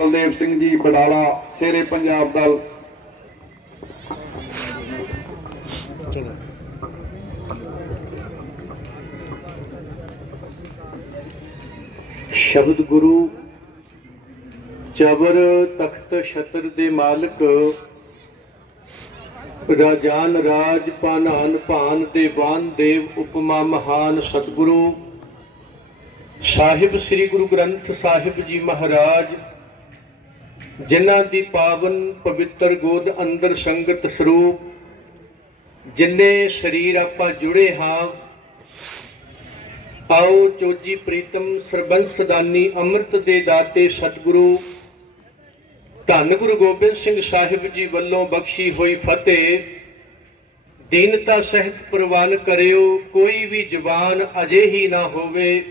ਬਲਦੇਵ ਸਿੰਘ ਜੀ ਬਡਾਲਾ ਸ਼ੇਰੇ ਪੰਜਾਬ ਦਲ। ਸ਼ਬਦ ਗੁਰੂ ਜਬਰ ਤਖਤ ਛਤਰ ਦੇ ਮਾਲਕ, ਰਾਜਾਨ ਰਾਜ ਪਾਨਾਨ ਭਾਨ ਦੇਵਾਨ ਦੇਵ ਉਪਮਾ ਮਹਾਨ ਸਤਿਗੁਰੂ, ਸਾਹਿਬ ਸ੍ਰੀ ਗੁਰੂ ਗ੍ਰੰਥ ਸਾਹਿਬ ਜੀ ਮਹਾਰਾਜ ਜਿਨ੍ਹਾਂ ਦੀ ਪਾਵਨ ਪਵਿੱਤਰ ਗੋਦ ਅੰਦਰ ਸੰਗਤ ਸਰੂਪ, ਜਿੰਨੇ ਸਰੀਰ ਆਪਾਂ ਜੁੜੇ ਹਾਂ, ਆਓ ਚੋਜੀ ਪ੍ਰੀਤਮ ਸਰਬੰਸ ਦਾਨੀ ਅੰਮ੍ਰਿਤ ਦੇ ਦਾਤੇ ਸਤਿਗੁਰੂ, ਧੰਨ ਗੁਰੂ ਗੋਬਿੰਦ ਸਿੰਘ ਸਾਹਿਬ ਜੀ ਵੱਲੋਂ ਬਖਸ਼ੀ ਹੋਈ ਫਤਿਹ, ਦੀਨਤਾ ਸਹਿਤ ਪ੍ਰਵਾਨ ਕਰਿਓ, ਕੋਈ ਵੀ ਜ਼ਬਾਨ ਅਜੇ ਹੀ ਨਾ ਹੋਵੇ,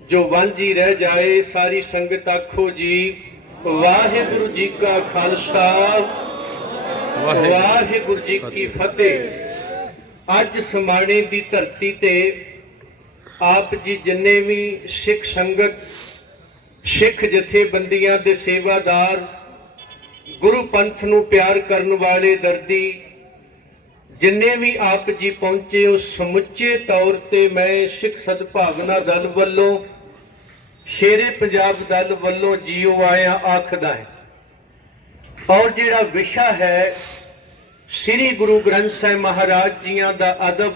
ਜੋ ਵਾਂਝੀ ਰਹਿ ਜਾਏ, ਸਾਰੀ ਸੰਗਤ ਆਖੋ ਜੀ ਵਾਹਿਗੁਰੂ ਜੀ ਕਾ ਖਾਲਸਾ ਵਾਹਿਗੁਰੂ ਜੀ ਕੀ ਫਤਿਹ। ਅੱਜ ਸਮਾਣੇ ਦੀ ਧਰਤੀ ਤੇ ਆਪ ਜੀ ਜਿੰਨੇ ਵੀ ਸਿੱਖ ਸੰਗਤ ਸਿੱਖ ਜਥੇਬੰਦੀਆਂ ਦੇ ਸੇਵਾਦਾਰ ਗੁਰੂ ਪੰਥ ਨੂੰ ਪਿਆਰ ਕਰਨ ਵਾਲੇ ਦਰਦੀ ਜਿੰਨੇ ਵੀ ਆਪ ਜੀ ਪਹੁੰਚੇ ਉਹ ਸਮੁੱਚੇ ਤੌਰ ਤੇ ਮੈਂ ਸਿੱਖ ਸਦਭਾਵਨਾ ਦਲ ਵੱਲੋਂ ਸ਼ੇਰੇ ਪੰਜਾਬ ਦਲ ਵੱਲੋਂ ਜੀਓ ਆਇਆ ਆਖਦਾ ਹੈ। ਔਰ ਜਿਹੜਾ ਵਿਸ਼ਾ ਹੈ, ਸ੍ਰੀ ਗੁਰੂ ਗ੍ਰੰਥ ਸਾਹਿਬ ਮਹਾਰਾਜ ਜੀਆਂ ਦਾ ਅਦਬ,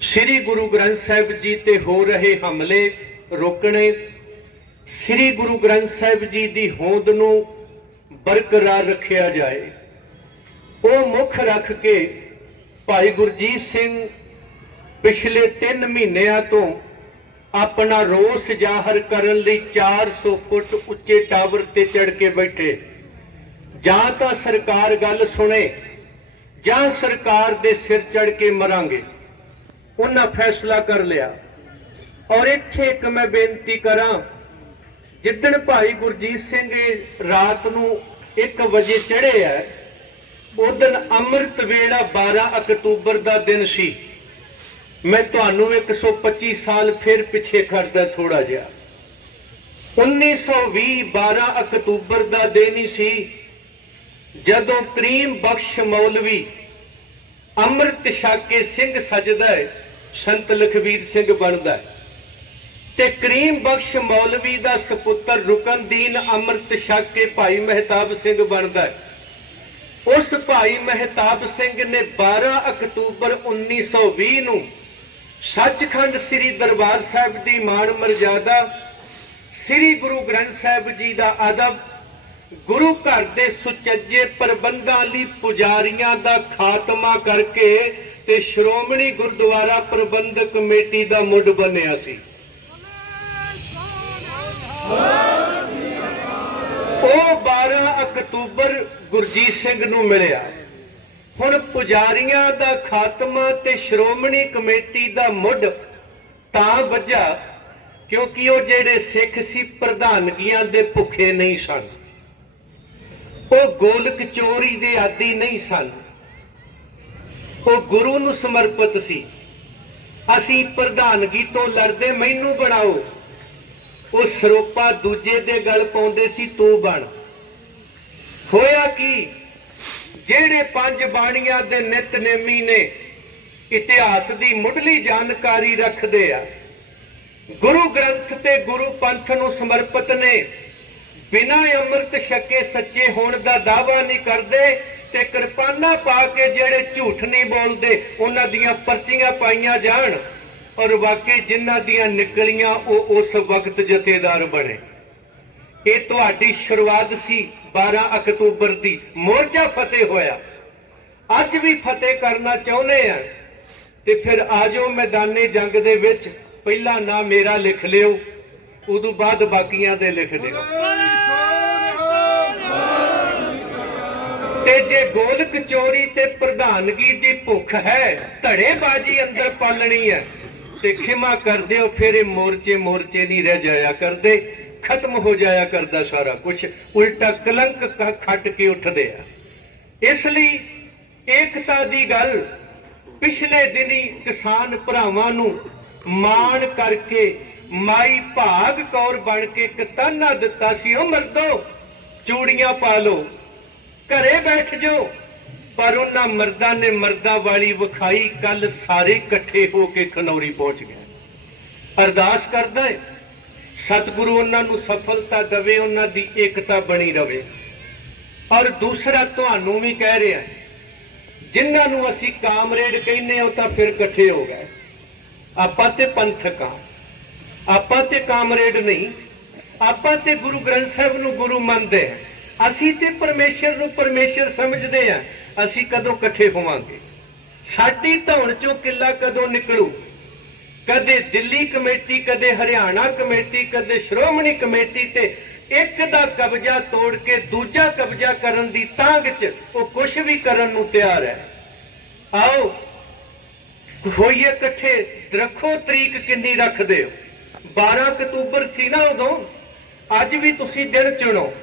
ਸ੍ਰੀ ਗੁਰੂ ਗ੍ਰੰਥ ਸਾਹਿਬ ਜੀ ਤੇ ਹੋ ਰਹੇ ਹਮਲੇ ਰੋਕਣੇ, ਸ੍ਰੀ ਗੁਰੂ ਗ੍ਰੰਥ ਸਾਹਿਬ ਜੀ ਦੀ ਹੋਂਦ ਨੂੰ ਬਰਕਰਾਰ ਰੱਖਿਆ ਜਾਏ। ਉਹ ਮੁੱਖ ਰੱਖ ਕੇ ਭਾਈ ਗੁਰਜੀਤ ਸਿੰਘ ਪਿਛਲੇ 3 ਮਹੀਨਿਆਂ ਤੋਂ ਆਪਣਾ ਰੋਸ ਜ਼ਾਹਰ ਕਰਨ ਲਈ 400 ਫੁੱਟ ਉੱਚੇ ਟਾਵਰ ਤੇ ਚੜ ਕੇ ਬੈਠੇ। ਜਾਂ ਤਾਂ ਸਰਕਾਰ ਗੱਲ ਸੁਣੇ, ਜਾਂ ਸਰਕਾਰ ਦੇ ਸਿਰ ਚੜ ਕੇ ਮਰਾਂਗੇ। ਉਹਨਾਂ ਫੈਸਲਾ ਕਰ ਲਿਆ। ਔਰ ਇੱਥੇ ਇੱਕ ਮੈਂ ਬੇਨਤੀ ਕਰਾਂ, ਜਿੱਦਣ ਭਾਈ ਗੁਰਜੀਤ ਸਿੰਘ ਰਾਤ ਨੂੰ 1 ਵਜੇ ਚੜ੍ਹੇ ਆ ਉਦੋਂ ਅੰਮ੍ਰਿਤ ਵੇਲਾ 12 ਅਕਤੂਬਰ ਦਾ ਦਿਨ ਸੀ। ਮੈਂ ਤੁਹਾਨੂੰ 125 ਸਾਲ ਫਿਰ ਪਿੱਛੇ ਖੜਦਾ ਥੋੜਾ ਜਿਹਾ। 1920 12 ਅਕਤੂਬਰ ਦਾ ਦਿਨ ਹੀ ਸੀ, ਜਦੋਂ ਕਰੀਮ ਬਖਸ਼ ਮੌਲਵੀ ਅੰਮ੍ਰਿਤ ਛਾਕੇ ਸਿੰਘ ਸਜਦਾ ਹੈ ਸੰਤ ਲਖਵੀਰ ਸਿੰਘ ਬਣਦਾ ਹੈ ਤੇ ਕਰੀਮ ਬਖਸ਼ ਮੌਲਵੀ ਦਾ ਸੁਪੁੱਤਰ ਰੁਕਨਦੀਨ ਅੰਮ੍ਰਿਤ ਛਕ ਕੇ ਭਾਈ ਮਹਿਤਾਬ ਸਿੰਘ ਬਣਦਾ ਹੈ ਉਸ ਭਾਈ ਮਹਿਤਾਬ ਸਿੰਘ ਨੇ 12 ਅਕਤੂਬਰ 1920 ਨੂੰ ਸੱਚਖੰਡ ਸ੍ਰੀ ਦਰਬਾਰ ਸਾਹਿਬ ਦੀ ਮਾਣ ਮਰਜ਼ਾਦਾ, ਸ੍ਰੀ ਗੁਰੂ ਗ੍ਰੰਥ ਸਾਹਿਬ ਜੀ ਦਾ ਅਦਬ, ਗੁਰੂ ਘਰ ਦੇ ਸੁਚੱਜੇ ਪ੍ਰਬੰਧਾਂ ਲਈ ਪੁਜਾਰੀਆਂ ਦਾ ਖਾਤਮਾ ਕਰਕੇ ਤੇ ਸ਼੍ਰੋਮਣੀ ਗੁਰਦੁਆਰਾ ਪ੍ਰਬੰਧਕ ਕਮੇਟੀ ਦਾ ਮੁੱਢ ਬਣਿਆ ਸੀ। ਉਹ 12 ਅਕਤੂਬਰ ਗੁਰਜੀਤ ਸਿੰਘ ਨੂੰ ਮਿਲਿਆ। ਹੁਣ ਪੁਜਾਰੀਆਂ ਦਾ ਖਾਤਮਾ ਤੇ ਸ਼੍ਰੋਮਣੀ ਕਮੇਟੀ ਦਾ ਮੁੱਢ ਤਾਂ ਵੱਜਾ ਕਿਉਂਕਿ ਉਹ ਜਿਹੜੇ ਸਿੱਖ ਸੀ, ਪ੍ਰਧਾਨਗੀਆਂ ਦੇ ਭੁੱਖੇ ਨਹੀਂ ਸਨ। ਉਹ ਗੋਲਕ ਚੋਰੀ ਦੇ ਆਦੀ ਨਹੀਂ ਸਨ। ਉਹ ਗੁਰੂ ਨੂੰ ਸਮਰਪਿਤ ਸੀ। ਅਸੀਂ ਪ੍ਰਧਾਨਗੀ ਤੋਂ ਲੜਦੇ, ਮੈਨੂੰ ਬਣਾਓ। ਉਹ ਸਰੋਪਾ ਦੂਜੇ ਦੇ ਗਲ ਪਾਉਂਦੇ ਸੀ, ਤੂੰ ਬਣ। ਹੋਇਆ ਕੀ? ਜਿਹੜੇ ਪੰਜ ਬਾਣੀਆਂ ਦੇ ਨਿਤਨੇਮੀ ਨੇ, ਇਤਿਹਾਸ ਦੀ ਮੁੱਢਲੀ ਜਾਣਕਾਰੀ ਰੱਖਦੇ ਆ। ਗੁਰੂ ਗ੍ਰੰਥ ਤੇ ਗੁਰੂ ਪੰਥ ਨੂੰ ਸਮਰਪਿਤ ਨੇ। ਬਿਨਾਂ ਅੰਮ੍ਰਿਤ ਛਕੇ ਸੱਚੇ ਹੋਣ ਦਾ ਦਾਵਾ ਨਹੀਂ ਕਰਦੇ ਤੇ ਕਿਰਪਾਨਾ ਪਾ ਕੇ ਜਿਹੜੇ ਝੂਠ ਨਹੀਂ ਬੋਲਦੇ, ਉਹਨਾਂ ਦੀਆਂ ਪਰਚੀਆਂ ਪਾਈਆਂ ਜਾਣ। ਔਰ ਵਾਕਈ ਜਿਨ੍ਹਾਂ ਦੀਆਂ ਨਿਕਲੀਆਂ, ਉਹ ਉਸ ਵਕਤ ਜਥੇਦਾਰ ਬਣੇ। ਇਹ ਤੁਹਾਡੀ ਸ਼ੁਰੂਆਤ ਸੀ 12 ਅਕਤੂਬਰ ਦੀ। ਮੋਰਚਾ ਫਤਿਹ ਹੋਇਆ। ਅੱਜ ਵੀ ਫਤਿਹ ਕਰਨਾ ਚਾਹੁੰਦੇ ਆ। ਤੇ ਫਿਰ ਆਜੋ ਮੈਦਾਨੇ ਜੰਗ ਦੇ ਵਿੱਚ ਪਹਿਲਾ ਨਾਂ ਮੇਰਾ ਲਿਖ ਲਿਓ, ਉਦੋਂ ਬਾਅਦ ਬਾਕੀਆਂ ਦੇ ਲਿਖ ਦਿਓ ਤੇ ਜੇ ਗੋਲਕ ਚੋਰੀ ਤੇ ਪ੍ਰਧਾਨਗੀ ਦੀ ਭੁੱਖ ਹੈ, ਧੜੇਬਾਜ਼ੀ ਅੰਦਰ ਪਾਲਣੀ ਹੈ, ਤੇ ਖਿਮਾ ਕਰ ਦਿਓ, ਫਿਰ ਇਹ ਮੋਰਚੇ ਮੋਰਚੇ ਨਹੀਂ ਰਹਿ ਜਾਇਆ ਕਰਦੇ। ਖਤਮ ਹੋ ਜਾਇਆ ਕਰਦਾ ਸਾਰਾ ਕੁਝ ਉਲਟਾ ਕਲੰਕ ਖੱਟ ਕੇ ਉੱਠਦੇ ਆ। ਇਸ ਲਈ ਏਕਤਾ ਦੀ ਗੱਲ ਪਿਛਲੇ ਦਿਨੀ ਕਿਸਾਨ ਭਰਾਵਾਂ ਨੂੰ ਮਾਣ ਕਰਕੇ ਮਾਈ ਭਾਗ ਕੌਰ ਬਣ ਕੇ ਇੱਕ ਤਾਨਾ ਦਿੱਤਾ ਸੀ, ਉਹ ਮਰਦੋ, ਚੂੜੀਆਂ ਪਾ ਲਓ, ਘਰੇ ਬੈਠ ਜਾਓ। ਪਰ ਉਹਨਾਂ ਮਰਦਾਂ ਨੇ ਮਰਦਾਂ ਵਾਲੀ ਵਿਖਾਈ ਕੱਲ ਸਾਰੇ ਇਕੱਠੇ ਹੋ ਕੇ ਖਨੌਰੀ ਪਹੁੰਚ ਗਏ। ਅਰਦਾਸ ਕਰਦਾ ਹੈ ਸਤਿਗੁਰੂ ਉਹਨਾਂ ਨੂੰ ਸਫਲਤਾ ਦੇਵੇ ਉਹਨਾਂ ਦੀ ਏਕਤਾ ਬਣੀ ਰਵੇ। ਔਰ ਦੂਸਰਾ ਤੁਹਾਨੂੰ ਵੀ ਕਹਿ ਰਿਹਾ ਹੈ, ਜਿਨ੍ਹਾਂ ਨੂੰ ਅਸੀਂ ਕਾਮਰੇਡ ਕਹਿੰਦੇ ਹਾਂ ਉਹ ਤਾਂ ਫਿਰ ਇਕੱਠੇ ਹੋ ਗਏ। ਆਪਾਂ ਤੇ ਪੰਥਕ ਹਾਂ। ਆਪਾਂ ਤੇ ਕਾਮਰੇਡ ਨਹੀਂ। ਆਪਾਂ ਤੇ ਗੁਰੂ ਗ੍ਰੰਥ ਸਾਹਿਬ ਨੂੰ ਗੁਰੂ ਮੰਨਦੇ ਹਾਂ। ਅਸੀਂ ਤੇ ਪਰਮੇਸ਼ਰ ਨੂੰ ਪਰਮੇਸ਼ਰ ਸਮਝਦੇ ਹਾਂ। ਅਸੀਂ ਕਦੋਂ ਇਕੱਠੇ ਹੋਵਾਂਗੇ? ਸਾਡੀ ਧੌਣ ਚੋਂ ਕਿੱਲਾ ਕਦੋਂ ਨਿਕਲੂ? ਕਦੇ ਦਿੱਲੀ ਕਮੇਟੀ, ਕਦੇ ਹਰਿਆਣਾ ਕਮੇਟੀ, ਕਦੇ ਸ਼੍ਰੋਮਣੀ ਕਮੇਟੀ ਤੇ ਇੱਕ ਦਾ ਕਬਜ਼ਾ ਤੋੜ ਕੇ ਦੂਜਾ ਕਬਜ਼ਾ ਕਰਨ ਦੀ ਤਾਂਗ 'ਚ ਉਹ ਕੁਝ ਵੀ ਕਰਨ ਨੂੰ ਤਿਆਰ ਹੈ। ਆਓ ਹੋਈਏ ਇਕੱਠੇ ਰੱਖੋ ਤਰੀਕ ਕਿੰਨੀ ਰੱਖਦੇ ਹੋ। 12 ਅਕਤੂਬਰ ਸੀ ਨਾ ਉਦੋਂ? ਅੱਜ ਵੀ ਤੁਸੀਂ ਦਿਨ ਚੁਣੋ।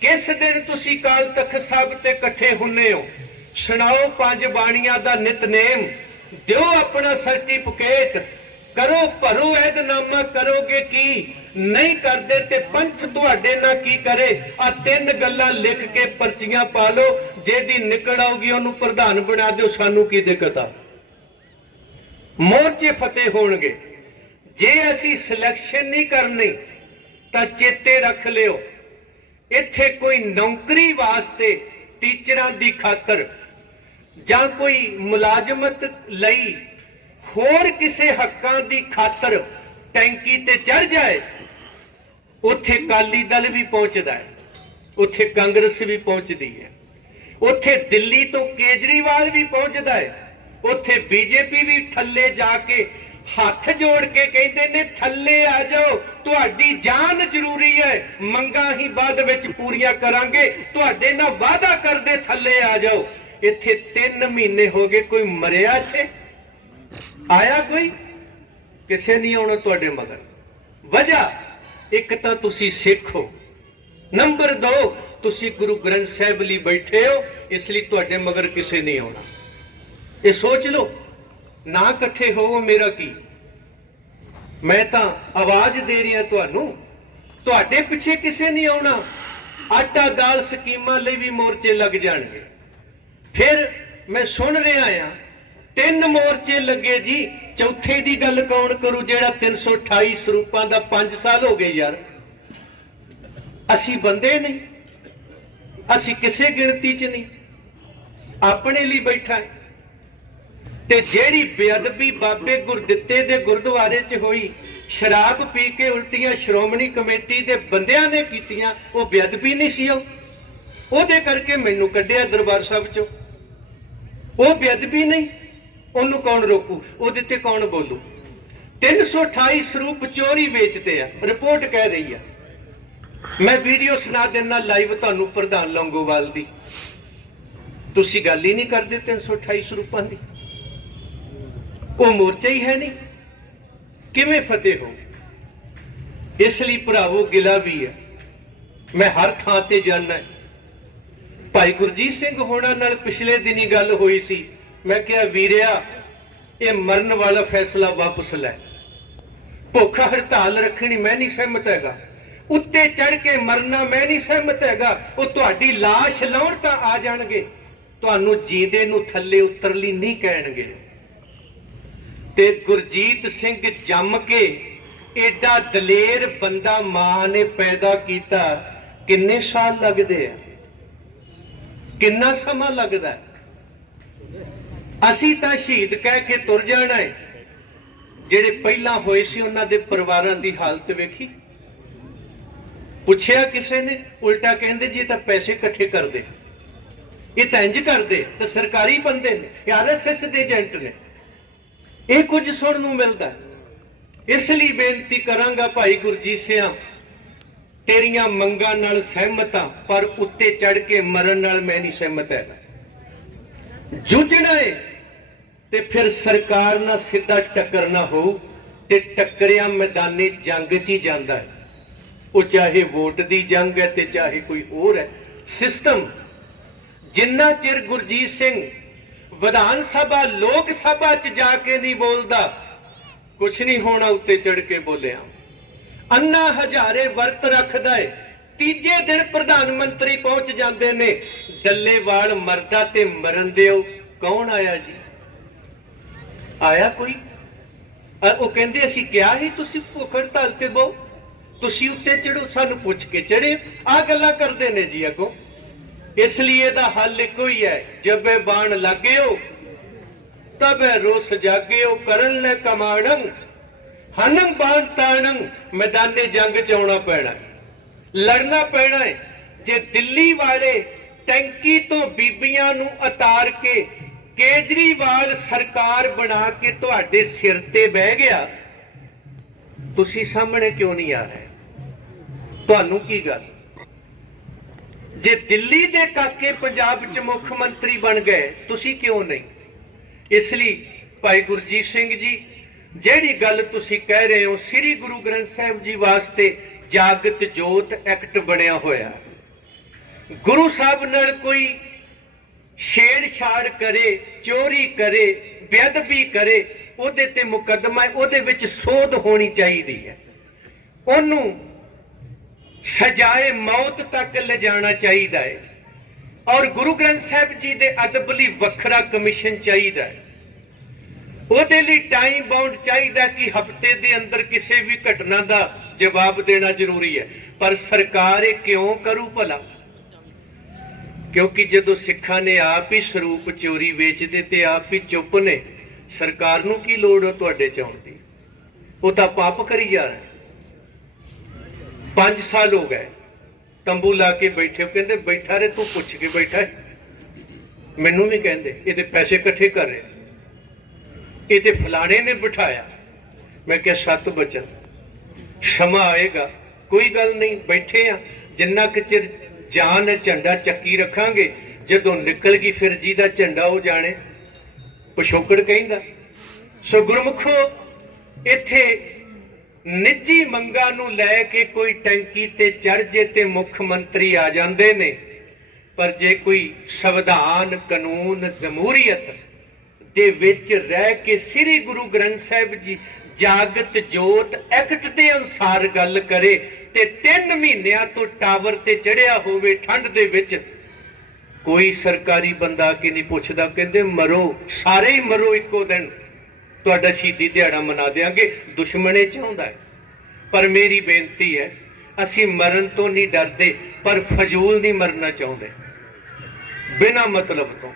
ਕਿਸ ਦਿਨ ਤੁਸੀਂ ਕਾਲ ਤਖਤ ਸਾਹਿਬ ਤੇ ਇਕੱਠੇ ਹੁੰਨੇ ਹੋ? ਸੁਣਾਓ ਪੰਜ ਬਾਣੀਆਂ ਦਾ ਨਿਤਨੇਮ। ਦਿਓ ਆਪਣਾ ਸਰਟੀਫਿਕੇਟ। ਕਰੋ, ਭਰੋ ਐਦਨਾਮਾ ਕਰੋਗੇ ਕੀ? ਨਹੀਂ ਕਰਦੇ ਤੇ ਪੰਥ ਤੁਹਾਡੇ ਨਾਲ ਕੀ ਕਰੇ? ਆ ਤਿੰਨ ਗੱਲਾਂ ਲਿਖ ਕੇ ਪਰਚੀਆਂ ਪਾ ਲਓ, ਜਿਹਦੀ ਨਿਕਲ ਆਊਗੀ, ਉਹਨੂੰ ਪ੍ਰਧਾਨ ਬਣਾ ਦਿਓ, ਸਾਨੂੰ ਕੀ ਦਿੱਕਤ ਆ? ਮੋਰਚੇ ਫਤਿਹ ਹੋਣਗੇ। ਜੇ ਅਸੀਂ ਸਿਲੈਕਸ਼ਨ ਨਹੀਂ ਕਰਨੀ, ਤਾਂ ਚੇਤੇ ਰੱਖ ਲਿਓ, ਇੱਥੇ ਕੋਈ ਨੌਕਰੀ ਵਾਸਤੇ ਟੀਚਰਾਂ ਦੀ ਖਾਤਰ ਜਾਂ ਕੋਈ ਮੁਲਾਜ਼ਮਤ ਲਈ ਹੋਰ ਕਿਸੇ ਹੱਕਾਂ ਦੀ ਖਾਤਰ ਟੈਂਕੀ ਤੇ ਚੜ ਜਾਏ, ਉੱਥੇ ਕਾਲੀ ਦਲ ਵੀ ਪਹੁੰਚਦਾ ਹੈ, ਉੱਥੇ ਕਾਂਗਰਸ ਵੀ ਪਹੁੰਚਦੀ ਹੈ, ਉੱਥੇ ਦਿੱਲੀ ਤੋਂ ਕੇਜਰੀਵਾਲ ਵੀ ਪਹੁੰਚਦਾ ਹੈ, ਉੱਥੇ ਬੀਜੇਪੀ ਵੀ ਥੱਲੇ ਜਾ ਕੇ ਹੱਥ ਜੋੜ ਕੇ ਕਹਿੰਦੇ ਨੇ, ਥੱਲੇ ਆ ਜਾਓ, ਤੁਹਾਡੀ ਜਾਨ ਜ਼ਰੂਰੀ ਹੈ, ਮੰਗਾਂ ਹੀ ਬਾਅਦ ਵਿੱਚ ਪੂਰੀਆਂ ਕਰਾਂਗੇ, ਤੁਹਾਡੇ ਨਾਲ ਵਾਅਦਾ ਕਰਦੇ, ਥੱਲੇ ਆ ਜਾਓ। ਇੱਥੇ 3 ਮਹੀਨੇ ਹੋ ਗਏ, ਕੋਈ ਮਰਿਆ ਇੱਥੇ? ਆਇਆ ਕੋਈ? ਕਿਸੇ ਨਹੀਂ ਆਉਣਾ ਤੁਹਾਡੇ ਮਗਰ। ਵਜ੍ਹਾ, ਇੱਕ ਤਾਂ ਤੁਸੀਂ ਸਿੱਖ ਹੋ। ਨੰਬਰ 2 ਤੁਸੀਂ ਗੁਰੂ ਗ੍ਰੰਥ ਸਾਹਿਬ ਲਈ ਬੈਠੇ ਹੋ, ਇਸ ਲਈ ਤੁਹਾਡੇ ਮਗਰ ਕਿਸੇ ਨਹੀਂ ਆਉਣਾ। ਇਹ ਸੋਚ ਲਓ, ਨਾ ਇਕੱਠੇ ਹੋਵੋ ਮੇਰਾ ਕੀ? ਮੈਂ ਤਾਂ ਆਵਾਜ਼ ਦੇ ਰਿਹਾ ਤੁਹਾਨੂੰ, ਤੁਹਾਡੇ ਪਿੱਛੇ ਕਿਸੇ ਨਹੀਂ ਆਉਣਾ। ਆਟਾ ਦਾਲ ਸਕੀਮਾਂ ਲਈ ਵੀ ਮੋਰਚੇ ਲੱਗ ਜਾਣਗੇ। ਫਿਰ ਮੈਂ ਸੁਣ ਰਿਹਾ ਆ ਤਿੰਨ ਮੋਰਚੇ ਲੱਗੇ ਜੀ। ਚੌਥੇ ਦੀ ਗੱਲ ਕੌਣ ਕਰੂ ਜਿਹੜਾ 328 ਸਰੂਪਾਂ ਦਾ 5 ਸਾਲ ਹੋ ਗਏ ਯਾਰ? ਅਸੀਂ ਬੰਦੇ ਨਹੀਂ। ਅਸੀਂ ਕਿਸੇ ਗਿਣਤੀ 'ਚ ਨਹੀਂ। ਆਪਣੇ ਲਈ ਬੈਠਾ ਹੈ। ਤੇ ਜਿਹੜੀ ਬੇਅਦਬੀ ਬਾਬੇ ਗੁਰਦਿੱਤੇ ਦੇ ਗੁਰਦੁਆਰੇ 'ਚ ਹੋਈ, ਸ਼ਰਾਬ ਪੀ ਕੇ ਉਲਟੀਆਂ ਸ਼੍ਰੋਮਣੀ ਕਮੇਟੀ ਦੇ ਬੰਦਿਆਂ ਨੇ ਕੀਤੀਆਂ, ਉਹ ਬੇਅਦਬੀ ਨਹੀਂ ਸੀ ਉਹ। ਉਹਦੇ ਕਰਕੇ ਮੈਨੂੰ ਕੱਢਿਆ ਦਰਬਾਰ ਸਾਹਿਬ 'ਚੋਂ। ਉਹ ਬੇਅਦਬੀ ਨਹੀਂ। ਉਹਨੂੰ ਕੌਣ ਰੋਕੂ? ਉਹਦੇ ਤੇ ਕੌਣ ਬੋਲੂ? 328 ਸਰੂਪ ਚੋਰੀ ਵੇਚਦੇ ਆ, ਰਿਪੋਰਟ ਕਹਿ ਰਹੀ ਆ। ਮੈਂ ਵੀਡੀਓ ਸੁਣਾ ਦੇਣਾ ਲਾਈਵ ਤੁਹਾਨੂੰ ਪ੍ਰਧਾਨ ਲੰਗੋਵਾਲ ਦੀ। ਤੁਸੀਂ ਗੱਲ ਹੀ ਨਹੀਂ ਕਰਦੇ 328 ਸਰੂਪਾਂ ਦੀ। ਉਹ ਮੋਰਚਾ ਹੀ ਹੈ ਨਹੀਂ। ਕਿਵੇਂ ਫਤਿਹ ਹੋ? ਇਸ ਲਈ ਭਰਾਵੋ, ਗਿਲਾ ਵੀ ਹੈ ਮੈਂ ਹਰ ਥਾਂ ਤੇ ਜਾਣਾ ਭਾਈ ਗੁਰਜੀਤ ਸਿੰਘ ਹੋਣਾ ਨਾਲ ਪਿਛਲੇ ਦਿਨੀ ਗੱਲ ਹੋਈ ਸੀ। ਮੈਂ ਕਿਹਾ, ਵੀਰਿਆ, ਇਹ ਮਰਨ ਵਾਲਾ ਫੈਸਲਾ ਵਾਪਸ ਲੈ। ਭੁੱਖ ਹੜਤਾਲ ਰੱਖਣੀ ਮੈਂ ਨਹੀਂ ਸਹਿਮਤ ਹੈਗਾ। ਉੱਤੇ ਚੜ ਕੇ ਮਰਨਾ ਮੈਂ ਨਹੀਂ ਸਹਿਮਤ ਹੈਗਾ। ਉਹ ਤੁਹਾਡੀ লাশ ਲਾਉਣ ਤਾਂ ਆ ਜਾਣਗੇ। ਤੁਹਾਨੂੰ ਜੀਦੇ ਨੂੰ ਥੱਲੇ ਉਤਰ ਲਈ ਨਹੀਂ ਕਹਿਣਗੇ। ਤੇ ਗੁਰਜੀਤ ਸਿੰਘ ਜੰਮ ਕੇ ਏਡਾ ਦਲੇਰ ਬੰਦਾ ਮਾਂ ਨੇ ਪੈਦਾ ਕੀਤਾ, ਕਿੰਨੇ ਸਾਲ ਲੱਗਦੇ ਆ? ਕਿੰਨਾ ਸਮਾਂ ਲੱਗਦਾ? ਹੈ? ਅਸੀਂ ਤਾਂ ਸ਼ਹੀਦ ਕਹਿ ਕੇ ਤੁਰ ਜਾਣਾ ਹੈ। ਜਿਹੜੇ ਪਹਿਲਾਂ ਹੋਏ ਸੀ, ਉਹਨਾਂ ਦੇ ਪਰਿਵਾਰਾਂ ਦੀ ਹਾਲਤ ਵੇਖੀ। ਪੁੱਛਿਆ ਕਿਸੇ ਨੇ, ਉਲਟਾ ਕਹਿੰਦੇ, ਜੀ, ਇਹ ਤਾਂ ਪੈਸੇ ਇਕੱਠੇ ਕਰਦੇ। ਇਹ ਤਾਂ ਇੰਜ ਕਰਦੇ ਤੇ ਸਰਕਾਰੀ ਬੰਦੇ ਨੇ, ਇਹ ਆਰਐਸਐਸ ਦੇ ਏਜੰਟ ਨੇ। ਇਹ ਕੁਝ ਸੁਣਨ ਨੂੰ ਮਿਲਦਾ ਇਸ ਲਈ ਬੇਨਤੀ ਕਰਾਂਗਾ ਭਾਈ ਗੁਰਜੀਤ ਸਿੰਘ ਤੇਰੀਆਂ ਮੰਗਾਂ ਨਾਲ ਸਹਿਮਤ ਹਾਂ, ਪਰ ਉੱਤੇ ਚੜ ਕੇ ਮਰਨ ਨਾਲ ਮੈਂ ਨਹੀਂ ਸਹਿਮਤ ਹੈ ਜੂਝਣਾ ਏ ਤੇ ਫਿਰ ਸਰਕਾਰ ਨਾਲ ਸਿੱਧਾ ਟੱਕਰ ਨਾ ਹੋ ਤੇ ਟੱਕਰਿਆ ਮੈਦਾਨੇ ਜੰਗ 'ਚ ਹੀ ਜਾਂਦਾ ਹੈ। ਉਹ ਚਾਹੇ ਵੋਟ ਦੀ ਜੰਗ ਹੈ ਤੇ ਚਾਹੇ ਕੋਈ ਹੋਰ ਹੈ ਸਿਸਟਮ ਜਿੰਨਾ ਚਿਰ ਗੁਰਜੀਤ ਸਿੰਘ ਵਿਧਾਨ ਸਭਾ, ਲੋਕ ਸਭਾ 'ਚ ਜਾ ਕੇ ਨਹੀਂ ਬੋਲਦਾ, ਕੁਛ ਨਹੀਂ ਹੋਣਾ ਉੱਤੇ ਚੜ ਕੇ ਬੋਲਿਆ। ਅੰਨਾ ਹਜ਼ਾਰੇ ਵਰਤ ਰੱਖਦਾ ਏ ਤੀਜੇ ਦਿਨ ਪ੍ਰਧਾਨ ਮੰਤਰੀ ਪਹੁੰਚ ਜਾਂਦੇ ਨੇ। ਡੱਲੇਵਾਲ ਮਰਦਾ ਤੇ ਮਰਨ ਦਿਓ, ਕੌਣ ਆਇਆ ਜੀ? ਆਇਆ ਕੋਈ? ਉਹ ਕਹਿੰਦੇ, ਅਸੀਂ ਕਿਹਾ ਹੀ ਤੁਸੀਂ ਭੁੱਖ ਹੜਤਾਲ ਤੇ ਬੋ ਤੁਸੀਂ ਉੱਤੇ ਚੜੋ ਸਾਨੂੰ ਪੁੱਛ ਕੇ ਚੜੇ ਆ ਗੱਲਾਂ ਕਰਦੇ ਨੇ ਜੀ ਅੱਗੋਂ। ਇਸ ਲਈ ਇਹਦਾ ਹੱਲ ਇੱਕੋ ਹੀ ਹੈ, ਜਬੇ ਬਾਣ ਲੱਗਿਓ ਤਬੇ ਰੋਸ ਜਾਗਿਓ ਕਰਨ ਲੈ ਕਮਾਣੰ, ਹਨੰ ਬਾਣ ਤਾਣੰ, ਮੈਦਾਨੇ ਜੰਗ ਚ ਆਉਣਾ ਪੈਣਾ। ਲੜਨਾ ਪੈਣਾ ਹੈ। ਜੇ ਦਿੱਲੀ ਵਾਲੇ ਟੈਂਕੀ ਤੋਂ ਬੀਬੀਆਂ ਨੂੰ ਉਤਾਰ ਕੇ ਕੇਜਰੀਵਾਲ ਸਰਕਾਰ ਬਣਾ ਕੇ ਤੁਹਾਡੇ ਸਿਰ ਤੇ ਬਹਿ ਗਿਆ। ਤੁਸੀਂ ਸਾਹਮਣੇ ਕਿਉਂ ਨਹੀਂ ਆ ਰਹੇ? ਤੁਹਾਨੂੰ ਕੀ ਗੱਲ? ਜੇ ਦਿੱਲੀ ਦੇ ਕਾਕੇ ਪੰਜਾਬ 'ਚ ਮੁੱਖ ਮੰਤਰੀ ਬਣ ਗਏ, ਤੁਸੀਂ ਕਿਉਂ ਨਹੀਂ? ਇਸ ਲਈ ਭਾਈ ਗੁਰਜੀਤ ਸਿੰਘ ਜੀ, ਜਿਹੜੀ ਗੱਲ ਤੁਸੀਂ ਕਹਿ ਰਹੇ ਹੋ, ਸ੍ਰੀ ਗੁਰੂ ਗ੍ਰੰਥ ਸਾਹਿਬ ਜੀ ਵਾਸਤੇ ਜਾਗਤ ਜੋਤ ਐਕਟ ਬਣਿਆ ਹੋਇਆ। ਗੁਰੂ ਸਾਹਿਬ ਨਾਲ ਕੋਈ ਛੇੜਛਾੜ ਕਰੇ ਚੋਰੀ ਕਰੇ ਬੇਅਦਬੀ ਕਰੇ ਉਹਦੇ ਤੇ ਮੁਕੱਦਮਾ ਹੈ, ਉਹਦੇ ਵਿੱਚ ਸੋਧ ਹੋਣੀ ਚਾਹੀਦੀ ਹੈ। ਉਹਨੂੰ ਸਜ਼ਾਏ ਮੌਤ ਤੱਕ ਲਿਜਾਣਾ ਚਾਹੀਦਾ ਹੈ। ਔਰ ਗੁਰੂ ਗ੍ਰੰਥ ਸਾਹਿਬ ਜੀ ਦੇ ਅਦਬ ਲਈ ਵੱਖਰਾ ਕਮਿਸ਼ਨ ਚਾਹੀਦਾ ਹੈ। ਉਹਦੇ ਲਈ ਟਾਈਮ ਬਾਉਂਡ ਚਾਹੀਦਾ ਕਿ ਹਫ਼ਤੇ ਦੇ ਅੰਦਰ ਕਿਸੇ ਵੀ ਘਟਨਾ ਦਾ ਜਵਾਬ ਦੇਣਾ ਜ਼ਰੂਰੀ ਹੈ। ਪਰ ਸਰਕਾਰ ਇਹ ਕਿਉਂ ਕਰੂ ਭਲਾ? ਕਿਉਂਕਿ ਜਦੋਂ ਸਿੱਖਾਂ ਨੇ ਆਪ ਹੀ ਸਰੂਪ ਚੋਰੀ ਵੇਚਦੇ ਤੇ ਆਪ ਹੀ ਚੁੱਪ ਨੇ, ਸਰਕਾਰ ਨੂੰ ਕੀ ਲੋੜ ਹੋ ਤੁਹਾਡੇ ਚ ਦੀ? ਉਹ ਤਾਂ ਪਾਪ ਕਰੀ ਜਾ ਰਿਹਾ 5 ਸਾਲ ਹੋ ਗਏ, ਤੰਬੂ ਲਾ ਕੇ ਬੈਠੇ ਹੋ, ਕਹਿੰਦੇ ਬੈਠਾ ਰੇ ਤੂੰ ਪੁੱਛ ਕੇ ਬੈਠਾ ਮੈਨੂੰ ਵੀ ਕਹਿੰਦੇ ਇਹਦੇ ਪੈਸੇ ਇਕੱਠੇ ਕਰ ਰਹੇ ਇਹ ਤੇ ਫਲਾਣੇ ਨੇ ਬਿਠਾਇਆ। ਮੈਂ ਕਿਹਾ, ਸੱਤ ਬਚਨ। ਸਮਾਂ ਆਏਗਾ, ਕੋਈ ਗੱਲ ਨਹੀਂ, ਬੈਠੇ ਆ, ਜਿੰਨਾ ਕੁ ਚਿਰ ਜਾਨ ਹੈ ਝੰਡਾ ਚੱਕੀ ਰੱਖਾਂਗੇ। ਜਦੋਂ ਨਿਕਲ ਗਈ ਫਿਰ ਜਿਹਦਾ ਝੰਡਾ ਉਹ ਜਾਣੇ। ਪਿਛੋਕੜ ਕਹਿੰਦਾ, ਸੋ ਗੁਰਮੁਖੋ, ਇੱਥੇ ਨਿੱਜੀ ਮੰਗਾਂ ਨੂੰ ਲੈ ਕੇ ਕੋਈ ਟੈਂਕੀ ਤੇ ਚਰਜੇ ਤੇ ਮੁੱਖ ਮੰਤਰੀ ਆ ਜਾਂਦੇ ਨੇ। ਪਰ ਜੇ ਕੋਈ ਸੰਵਿਧਾਨ, ਕਾਨੂੰਨ ਜਮਹੂਰੀਅਤ ਦੇ ਵਿੱਚ ਰਹਿ ਕੇ ਸ੍ਰੀ ਗੁਰੂ ਗ੍ਰੰਥ ਸਾਹਿਬ ਜੀ ਜਾਗਤ ਜੋਤ ਐਕਟ ਦੇ ਅਨੁਸਾਰ ਗੱਲ ਕਰੇ ਤੇ 3 ਮਹੀਨਿਆਂ ਤੋਂ ਟਾਵਰ ਤੇ ਚੜਿਆ ਹੋਵੇ ਠੰਡ ਦੇ ਵਿੱਚ, ਕੋਈ ਸਰਕਾਰੀ ਬੰਦਾ ਕਿ ਨਹੀਂ ਪੁੱਛਦਾ, ਕਹਿੰਦੇ ਮਰੋ, ਸਾਰੇ ਹੀ ਮਰੋ ਇੱਕੋ ਦਿਨ। ਤੁਹਾਡਾ ਸ਼ਹੀਦੀ ਦਿਹਾੜਾ ਮਨਾ ਦੇਾਂਗੇ ਦੁਸ਼ਮਣੇ ਚਾਹੁੰਦਾ ਹੈ। ਪਰ ਮੇਰੀ ਬੇਨਤੀ ਹੈ, ਅਸੀਂ ਮਰਨ ਤੋਂ ਨਹੀਂ ਡਰਦੇ, ਪਰ ਫਜ਼ੂਲ ਨਹੀਂ ਮਰਨਾ ਚਾਹੁੰਦੇ। ਬਿਨਾ ਮਤਲਬ ਤੋਂ।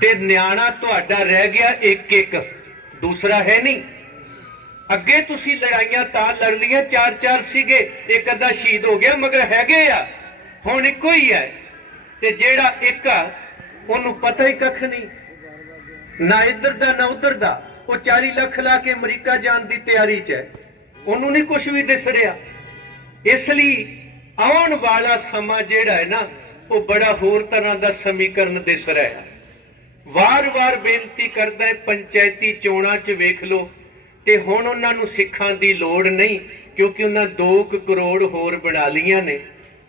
ਤੇ ਨਿਆਣਾ ਤੁਹਾਡਾ ਰਹਿ ਗਿਆ ਇੱਕ ਇੱਕ ਦੂਸਰਾ ਹੈ ਨਹੀਂ। ਅੱਗੇ ਤੁਸੀਂ ਲੜਾਈਆਂ ਤਾਂ ਲੜਨੀਆਂ ਚਾਰ ਚਾਰ ਸੀਗੇ, ਇੱਕ ਅੱਧਾ ਸ਼ਹੀਦ ਹੋ ਗਿਆ, ਮਗਰ ਹੈਗੇ ਆ। ਹੁਣ ਇੱਕੋ ਹੀ ਹੈ। ਤੇ ਜਿਹੜਾ ਇੱਕ ਆ, ਉਹਨੂੰ ਪਤਾ ਹੀ ਕੱਖ ਨਹੀਂ। ਨਾ ਇੱਧਰ ਦਾ, ਨਾ ਉੱਧਰ ਦਾ। ਉਹ 40 ਲੱਖ ਲਾ ਕੇ ਅਮਰੀਕਾ ਜਾਣ ਦੀ ਤਿਆਰੀ 'ਚ ਹੈ। ਉਹਨੂੰ ਨਹੀਂ ਕੁਝ ਵੀ ਦਿਸ ਰਿਹਾ। ਇਸ ਲਈ ਆਉਣ ਵਾਲਾ ਸਮਾਂ ਜਿਹੜਾ ਹੈ ਨਾ, ਉਹ ਬੜਾ ਹੋਰ ਤਰ੍ਹਾਂ ਦਾ ਸਮੀਕਰਨ ਦਿਸ ਰਿਹਾ ਹੈ। ਵਾਰ-ਵਾਰ ਬੇਨਤੀ ਕਰਦਾ ਹੈ, ਪੰਚਾਇਤੀ ਚੋਣਾਂ 'ਚ ਵੇਖ ਲਓ। ਤੇ ਹੁਣ ਉਹਨਾਂ ਨੂੰ ਸਿੱਖਾਂ ਦੀ ਲੋੜ ਨਹੀਂ, ਕਿਉਂਕਿ ਉਹਨਾਂ 2 ਕਰੋੜ ਹੋਰ ਬਣਾ ਲਈਆਂ ਨੇ।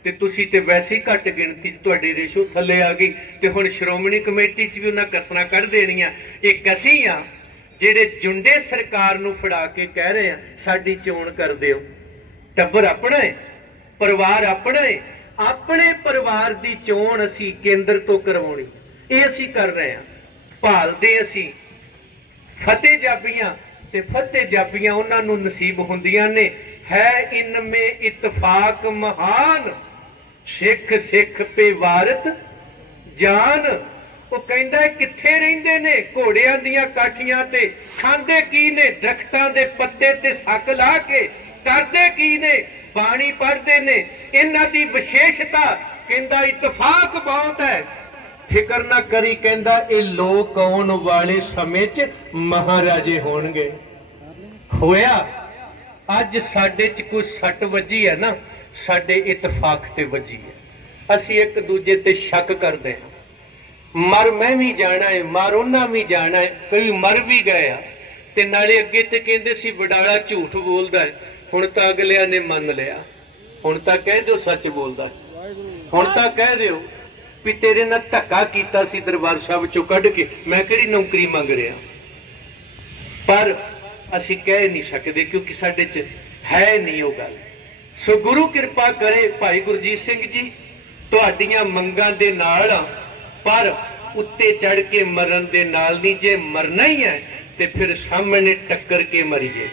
ਤੇ ਤੁਸੀਂ ਤੇ ਵੈਸੇ ਹੀ ਘੱਟ ਗਿਣਤੀ 'ਚ ਤੁਹਾਡੀ ਰੇਸ਼ੋ ਥੱਲੇ ਆ ਗਈ। ਤੇ ਹੁਣ ਸ਼੍ਰੋਮਣੀ ਕਮੇਟੀ 'ਚ ਵੀ ਉਹਨਾਂ ਕਸਰਾਂ ਕੱਢ ਦੇਣੀਆਂ। ਇਹ ਕਸੀ ਆ, ਜਿਹੜੇ ਜੁੰਡੇ ਸਰਕਾਰ ਨੂੰ ਫੜਾ ਕੇ ਕਹਿ ਰਹੇ ਆ, ਸਾਡੀ ਚੋਣ ਕਰ ਦਿਓ। ਟੱਬਰ ਆਪਣਾ ਹੈ ਪਰਿਵਾਰ ਆਪਣਾ ਹੈ ਆਪਣੇ ਪਰਿਵਾਰ ਦੀ ਚੋਣ ਅਸੀਂ ਕੇਂਦਰ ਤੋਂ ਕਰਵਾਉਣੀ। ਇਹ ਅਸੀਂ ਕਰ ਰਹੇ ਹਾਂ ਭਾਲਦੇ ਅਸੀਂ। ਫਤਿਹ ਜਾਬੀਆਂ ਤੇ ਫਤਿਹ ਜਾਬੀਆਂ ਉਹਨਾਂ ਨੂੰ ਨਸੀਬ ਹੁੰਦੀਆਂ ਨੇ। ਹੈ ਇਨਮੇ ਇਤਫਾਕ ਮਹਾਨ, ਸਿੱਖ ਸਿੱਖ ਪੇ ਵਾਰਤ ਜਾਨ। ਉਹ ਕਹਿੰਦਾ ਕਿੱਥੇ ਰਹਿੰਦੇ ਨੇ ਘੋੜਿਆਂ ਦੀਆਂ ਕਾਠੀਆਂ ਤੇ? ਖਾਂਦੇ ਕੀ ਨੇ ਦਰਖਤਾਂ ਦੇ ਪੱਤੇ ਤੇ ਸੱਕ ਲਾ ਕੇ? ਕਰਦੇ ਕੀ ਨੇ? ਬਾਣੀ ਪੜ੍ਹਦੇ ਨੇ। ਇਹਨਾਂ ਦੀ ਵਿਸ਼ੇਸ਼ਤਾ ਕਹਿੰਦਾ ਇਤਫਾਕ ਬਹੁਤ ਹੈ। ਫਿਕਰ ਨਾ ਕਰੀ ਕਹਿੰਦਾ, ਇਹ ਲੋਕ ਆਉਣ ਵਾਲੇ ਸਮੇਂ 'ਚ ਮਹਾਰਾਜੇ ਹੋਣਗੇ। ਹੋਇਆ। ਅੱਜ ਸਾਡੇ 'ਚ ਕੋਈ ਸੱਟ ਵੱਜੀ ਹੈ ਨਾ, ਸਾਡੇ ਇਤਫਾਕ ਤੇ ਵੱਜੀ ਹੈ। ਅਸੀਂ ਇੱਕ ਦੂਜੇ ਤੇ ਸ਼ੱਕ ਕਰਦੇ ਹਾਂ। ਮਰ ਮੈਂ ਵੀ ਜਾਣਾ ਹੈ ਮਰ ਉਹਨਾਂ ਵੀ ਜਾਣਾ ਹੈ ਕਈ ਮਰ ਵੀ ਗਏ ਆ। ਤੇ ਨਾਲੇ ਅੱਗੇ ਤੇ ਕਹਿੰਦੇ ਸੀ, ਵਡਾਲਾ ਝੂਠ ਬੋਲਦਾ ਹੁਣ ਤਾਂ ਅਗਲਿਆਂ ਨੇ ਮੰਨ ਲਿਆ। ਹੁਣ ਤਾਂ ਕਹਿ ਦਿਓ ਸੱਚ ਬੋਲਦਾ ਹੁਣ ਤਾਂ ਕਹਿ ਦਿਓ ਵੀ ਤੇਰੇ ਨਾਲ ਧੱਕਾ ਕੀਤਾ ਸੀ ਦਰਬਾਰ ਸਾਹਿਬ ਚੋਂ ਕੱਢ ਕੇ। ਮੈਂ ਕਿਹੜੀ ਨੌਕਰੀ ਮੰਗ ਰਿਹਾ? ਪਰ ਅਸੀਂ ਕਹਿ ਨਹੀਂ ਸਕਦੇ ਕਿਉਂਕਿ ਸਾਡੇ 'ਚ ਹੈ ਨਹੀਂ ਉਹ ਗੱਲ। ਸੋ ਗੁਰੂ ਕਿਰਪਾ ਕਰੇ ਭਾਈ ਗੁਰਜੀਤ ਸਿੰਘ ਜੀ, ਤੁਹਾਡੀਆਂ ਮੰਗਾਂ ਦੇ ਨਾਲ ਪਰ ਉੱਤੇ ਚੜ ਕੇ ਮਰਨ ਦੇ ਨਾਲ ਨਹੀਂ, ਜੇ ਮਰਨਾ ਹੀ ਹੈ, ਤੇ ਫਿਰ ਸਾਹਮਣੇ ਟੱਕਰ ਕੇ ਮਰੀਏ।